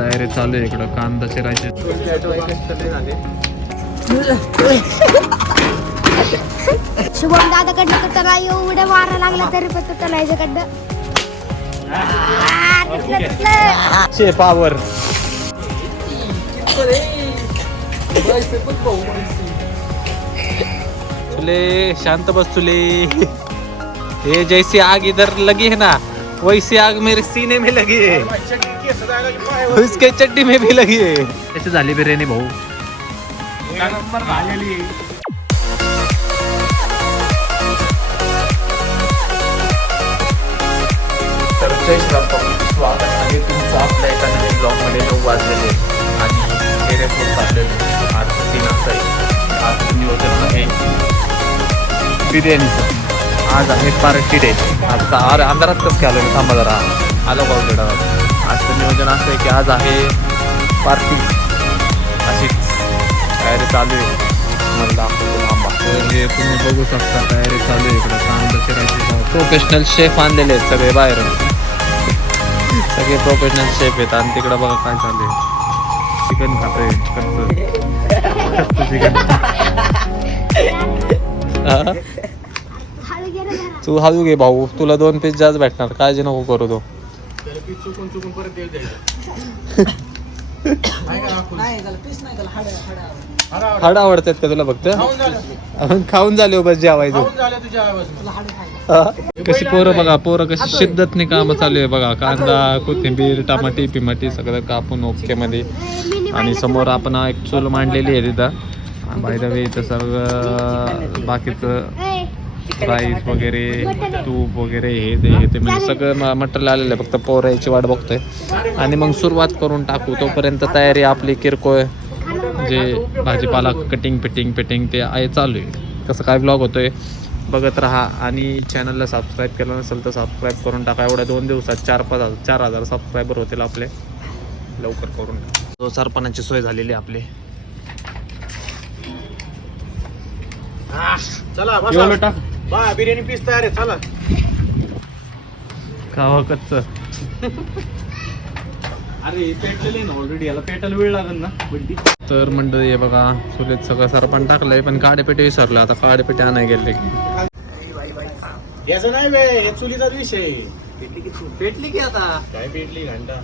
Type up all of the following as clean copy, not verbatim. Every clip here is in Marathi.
तयारी चालू आहे इकडं कांदा चिरायचे. शुभम दादाकडनं तुटाला एवढ्या वारा लागला तरी पण तुटाला याच्याकडनं शेपावर चुले शांत बस चुले. ये जैसी आग इधर लगी है ना वैसी आग मेरे सीने में लगी है, उसके चड्डी में भी लगी है. कैसे झाली बिर्याणी भाऊ? तर जय श्रीराम, स्वागत आहे तुमचं आपल्या एका नवीन ब्लॉगमध्ये. 9 वाजलेले आणि टेरेसवर चाललेले. आजचं दिन असं आहे, आजचं नियोजन आहे बिर्याणीचं. आज आहे पार्टी डे. आजचा अंधारात कसं आलो मी, थांबा जरा आलो गावकडे. आजचं नियोजन असं आहे की आज आहे पार्टी, अशीच तयारी चालू आहे. मला दाखवतो थांबा. तर हे तुम्ही बघू शकता तयारी चालू आहे इकडं. कांदा चिरायचे प्रोफेशनल शेफ आणलेले आहेत सगळे बाहेर, सगळे प्रोफेशनल शेफ आहेत. आणि तिकडं बघा काय चालू आहे, चिकन खातोय कच्चं चिकन. तू हळू घे भाऊ, तुला 2 पीस जास्त भेटणार, काळजी नको करू. तो हाड आवडतात का तुला? फक्त खाऊन झाले बस जेवायचं. कशी पोरं बघा, पोरं कशी शिद्दतने कामं चालू आहे बघा. कांदा, कोथिंबीर, टमाटी पिमाटी सगळं कापून ओके मध्ये. आणि समोर आपण एक चूल मांडलेली आहे तिथं. बाय द वे इथं सर्व बाकीचं राईस वगैरे, तूप वगैरे हे ते म्हणजे सगळं मटेरियल आलेलं आहे. फक्त पोरं याची वाट बघतोय आणि मग सुरुवात करून टाकू. तोपर्यंत तयारी आपली किरकोळ जे भाजीपाला कटिंग पिटिंग ते आहे चालू आहे. कसं काय ब्लॉग होतोय बघत राहा. आणि चॅनलला सबस्क्राईब केलं नसेल तर सबस्क्राईब करून टाका. एवढ्या 2 दिवसात 4,000 सबस्क्रायबर होतील आपले. लवकर करून टाका. सरपणाची सोय झालेली आपली. चला टाक बिर्याणी पीस तयार आहे. चला खावा कच्च. अरे पेटलेले ना ऑलरेडी, याला पेटायला वेळ लागेल ना बड्डी. तर मंडळी हे बघा चुलीत सगळं सरपण टाकलंय, पण काडेपेटे विसरलं. आता काडेपेटे आणाय गेले. याचं नाही बे, हे चुलीचाच विषय. पेटली की आता काय पेटली घंटा.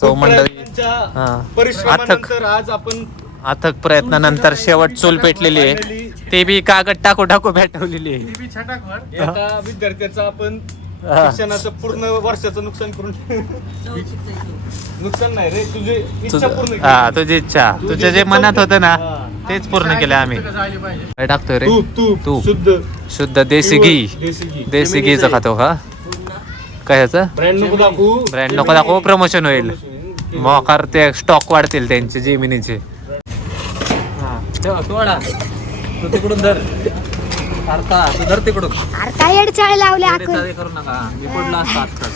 तो मंडळी परिश्रमानंतर आज आपण अथक प्रयत्नानंतर शेवट चूल पेटलेली आहे. ते बी कागद टाकू भेटवलेली आहे. एका विद्यार्थ्याचं आपण शिक्षणाचं पूर्ण वर्षाचं नुकसान करून नुकसान नाही रे, तुझी इच्छा पूर्ण केली. तुझी इच्छा, तुझ्या जे मनात होतं ना तेच पूर्ण केलं आम्ही. काय टाकतोय रे तू? शुद्ध देसी घी. देसी घीचं खातो का? काय ह्याचं ब्रँड नको दाखवू, प्रमोशन होईल. मोकार ते स्टॉक वाढतील त्यांचे जेमिनीचे. तू तिकडून धर, तू धर तिकडून. काय अडचण लावल्या करू नका, मी पडला असता आत्ताच.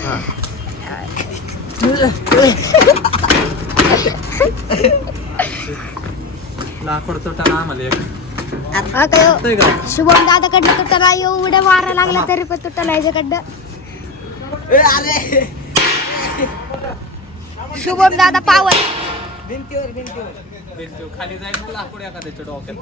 लाकूड तुटाला आम्हाला शुभम दादाकडनं तुटाला एवढ्या वारा लागला तरी पण तुटाला याच्याकडनं. शुभम दादा पावर खाली जाईल ना लाकूड एखाद्याच्या डोक्यात.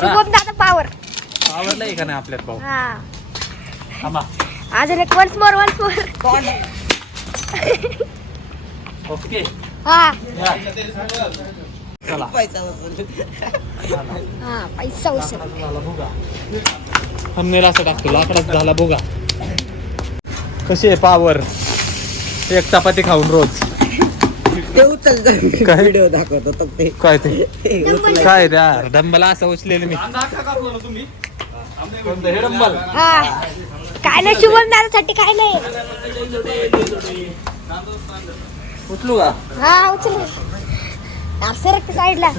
शुभम दादा पावर आवडलंय का नाही आपल्यात भाऊ? थांबा. आज एक वन्स मोर ओके हा चला. पैसा उचल. हमनेला असं टाकतो, लाकडात झाला बोगा. कशी आहे पावर? एक चपाती खाऊन रोज. व्हिडिओ दाखवतो काय ते काय त्या डंबला असं उचलेलं मी. हा काय नाही शुभम दादासाठी काय नाही. उचलू का? हा उचल. सरक साईडला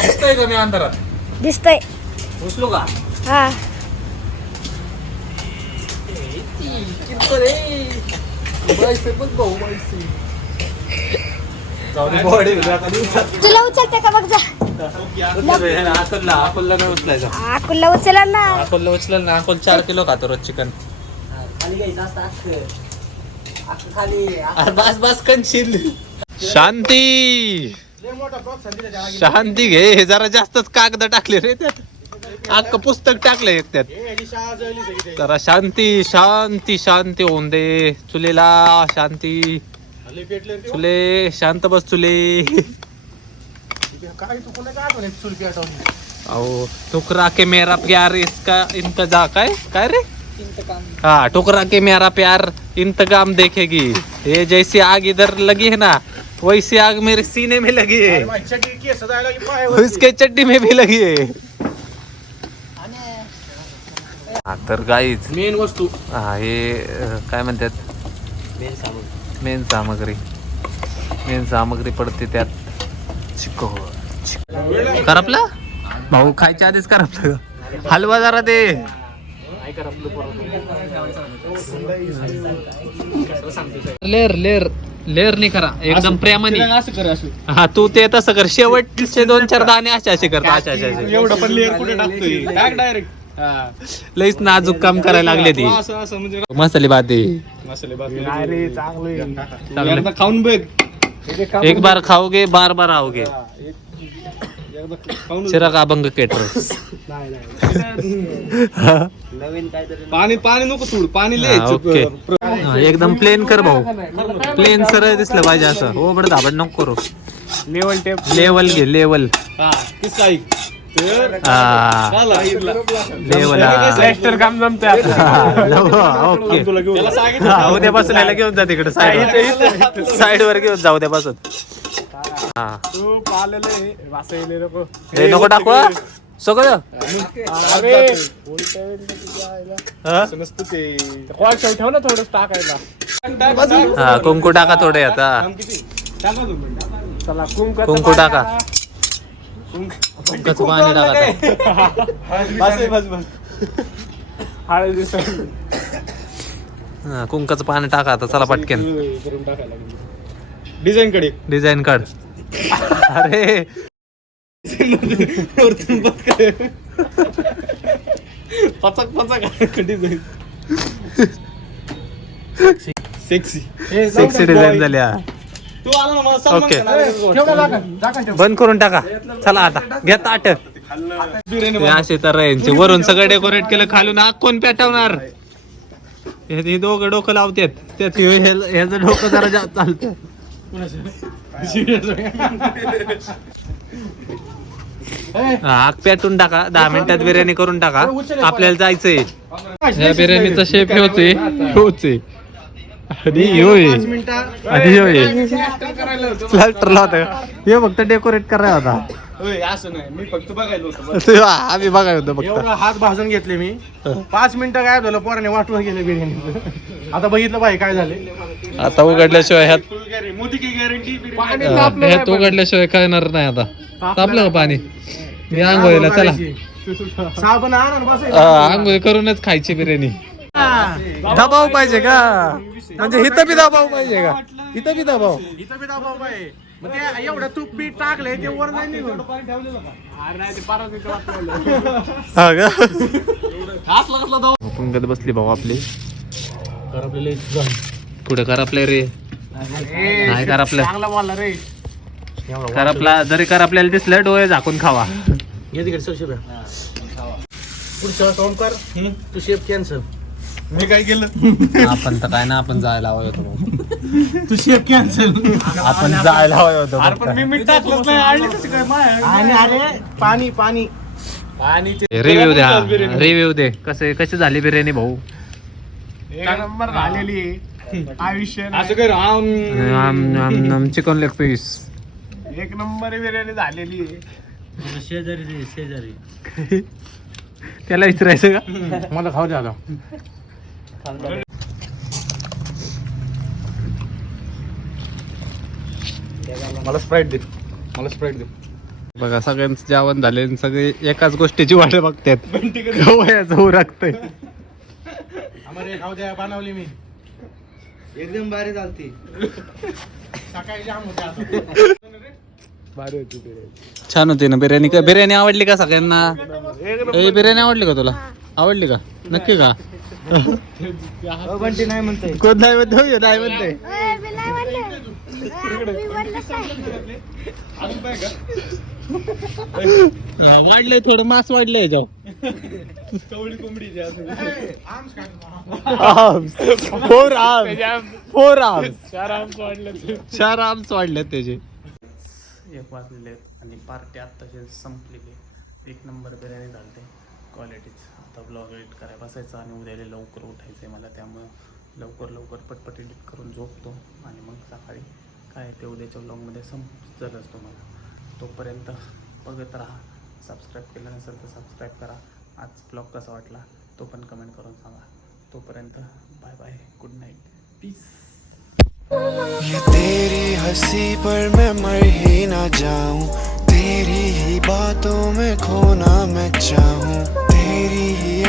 दिसतोय का मी अंधारात? दिसतंय. उचलो का हा तुला उचलते का बघ जा अकोलला नाही उचलायचा. अकोला उचला ना अकोलला उचलेल ना. अकोल 4 किलो खातो रोज चिकन. बस बस कंशील. शांती शांती घे. हे जरा जास्तच कागद टाकले रे त्यात. अख्खं पुस्तक टाकलं एक त्यात. जरा शांती शांती शांती होऊन दे. चुलेला शांती. चुले शांत बस चुले. अहो टुकरा के मेरा प्यार इसका इंतजा काय काय रे. हाँ टुकरा के मेरा प्यार इंतकाम देखेगी. ये जैसी आग इधर लगी है ना वैसी आग मेरे सीने में लगी है. उसके चड्डी में भी लगी है. हा तर गाईच मेन वस्तू हा हे काय म्हणतात मेन सामग्री पडते त्यात. चिको करपला भाऊ खायच्या आधीच करपलं. हलवा जरा ते. लेर लेर लेर नाही करा एकदम प्रेमाने. असं कर असं हा तू ते तसं कर. शेवटचे 2-4 दाणे असे करता. अशा एवढं पण लेअर कुठे टाकतोय टाक डायरेक्ट लईच नाजूक काम करायला लागले ती. असं असं म्हणजे मसाले भाते मसाले चांगले खाऊन बघ. एक बार खाओगे बार बार आओगे. एकदा खाऊन चिराग अभंग केटरर्स. पाणी पाणी नको सोड पाणी ओके एकदम प्लेन कर भाऊ. प्लेन सरळ दिसलं पाहिजे असं. ओबड धाबड नको करू. लेवल टेप लेवल घे लेवल. हा किस्सा ऐक तर लेवल काम जमतंय ओके. त्याला सांगितलं उद्यापासून याला घेऊन जा तिकडे साईड वर घेऊन जा उद्यापासून. हा हे नको टाकू हा. सगळं ठेव ना थोडं टाकायला. हा कुंकू टाका थोडे आता. कुंकू टाका. कुंकाचं पाणी टाका. हा कुंकाचं पाणी टाका आता. चला पटकन डिझाईन कडे डिझाईन काढ. अरे पचक पचक डिझाईन सेक्सी सेक्सी डिझाईन झाल्या. तू आला ना मला सलमान ओके. खान बंद करून टाका. चला आता घ्या ताट. ते असे तर यांचे वरून सगळं डेकोरेट केलं. खालून आग कोण पेटवणार. हे दोघं डोकं लावतात. त्यात ह्याचं डोकं जरा जास्त चालतं. आग पेटून टाका. 10 मिनिटात बिर्याणी करून टाका. आपल्याला जायचंय. ह्या बिर्याणीचा शेप होते आधी होय स्लॅटरला होता. हे फक्त डेकोरेट करायला होता. असं नाही मी फक्त बघायला होतं. आम्ही बघायला होतो फक्त. एवढा हात भाजून घेतले मी 5 मिनिटं काय झालं पोराने वाटवर गेले बिर्याणी. आता बघितलं पाहिजे काय झाले. आता उघडल्याशिवाय ह्यात मोदी की गॅरंटी ह्यात उघडल्याशिवाय कळणार नाही. आता तापलं का पाणी. मी आंघोळीला चला. साबण आण बस. आंघोळी करूनच खायची बिर्याणी. दबाव पाहिजे का म्हणजे इथं बी दबाव पाहिजे का. इथं बी दबाव इथं बी दाबा बाई. मग ते एवढं तूप बी टाकले ते वर नाही निघून. हा का. पंगत बसली भाऊ आपली. पुढे करपले रे. नाही करपलं. चांगला बोलला रे. करपला जरी करपल्याला दिसलं डोळे झाकून खावा. पुढचं काउंट कर. तू शेप कॅन्सल. मी काय केलं. आपण तर काय ना आपण जायला हवं होतं. तू शेप कॅन्सल. आपण जायला हवं होतं. अरे पण मी मीठ टाकलंच नाही. आणि कसं काय माय. आणि अरे पाणी पाणी पाणीचे रिव्ह्यू द्या. रिव्ह्यू दे. कशी झाली बिर्याणी भाऊ. एक नंबर झालेली आयुष्य असं कर. चिकन लेग पीस एक नंबर बिर्याणी झालेली. शेजारी त्याला विचारायचं का. मला खाऊ द्या आता. मला स्प्राईट दे. मला स्प्राईट दे. बघा सगळ्यांचं जेवण झाले आणि सगळे एकाच गोष्टीची वाट बघतात गवयाचं उरकतंय. आम्हाला खाऊ द्या बनवली मी एकदम भारी चालती. सकाळी जाम होत्या छान होती ना बिर्याणी. का बिर्याणी आवडली का सगळ्यांना? बिर्याणी आवडली का तुला? आवडली का? नक्की का? बंटी नाही म्हणते. कोण नाही म्हणतो? नाही म्हणते. मी नाही म्हणलं. मी म्हणलंच नाही. वाढलंय थोडं मास वाढलंय याच्यावर. कवळी कोंबडी चार आर्म्स वाढलेत त्याचे. 1 वाजलेले आहेत आणि पार्टी आत्ताची संपलेली. 1 नंबर बिर्याणी झालते क्वालिटीच. आता ब्लॉग एडिट करायला बसायचं आणि उद्याला लवकर उठायचं आहे मला, त्यामुळं लवकर पटपट एडिट करून झोपतो आणि मग सकाळी काय ते उद्याच्या ब्लॉगमध्ये समजलंच तुम्हाला. तोपर्यंत बघत राहा. सबस्क्राईब केलं नसेल तर सबस्क्राईब करा. आज ब्लॉग कसा वाटला तो पण कमेंट करून सांगा. तोपर्यंत bye bye, good night, peace. ये तेरी हंसी पर मैं मर ही ना जाऊं, तेरी ही बातों में खोना मैं चाहूं, तेरी ही